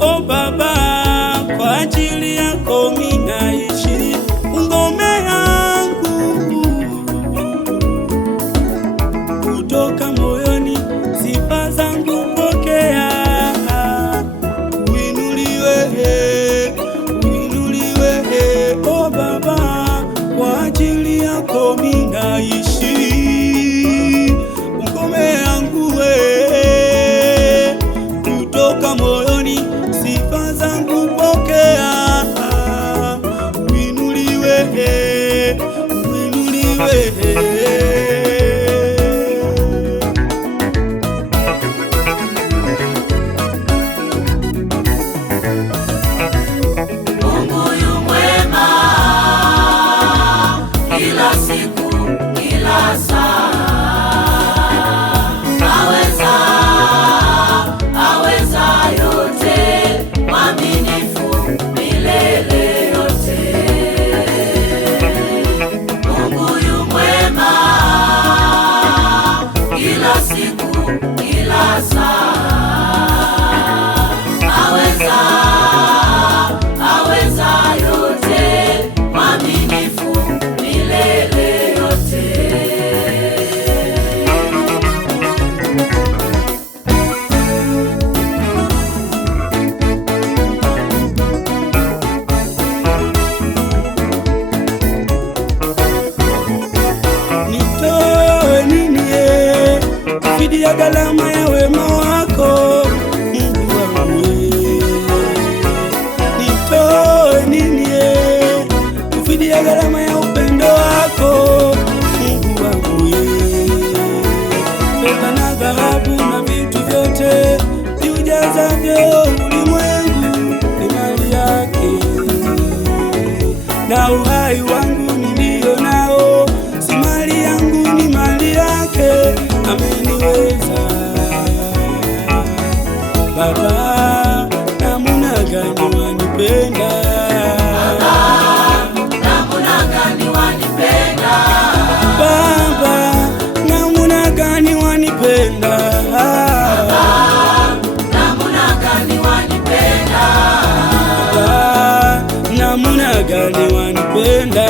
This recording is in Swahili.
O Baba, kwa ajili yako mimi naishi, ngome yangu kutoka moyoni, sifa zangu pokea. Uinuliwe, uinuliwe, o Baba, kwa ajili yako mimi naishi, ngome yangu kutoka moyoni, sifa zangu pokea. Uinuliwe, uinuliwe. Mungu yu mwema, kila siku, kila saa. Aweza yote, mwaminifu milele yote. Mungu yu mwema, kila siku, kila saa. Aweza yote, mwaminifu milele yote. Nitoe nini kufidia gharama ya wema wako, Mungu wangu? Nitoe nini kufidia gharama ya upendo wako, Mungu wangu? Fedha na dhahabu na vitu vyote viujazavyo ulimwengu ni mali yake, na uhai wangu nilio nao si mali yangu, ni mali yake. Ameniweza Baba, namuna gani wanipenda Namuna gani wanipenda Baba, namuna gani wanipenda namuna gani wanipenda Baba, namuna gani wanipenda.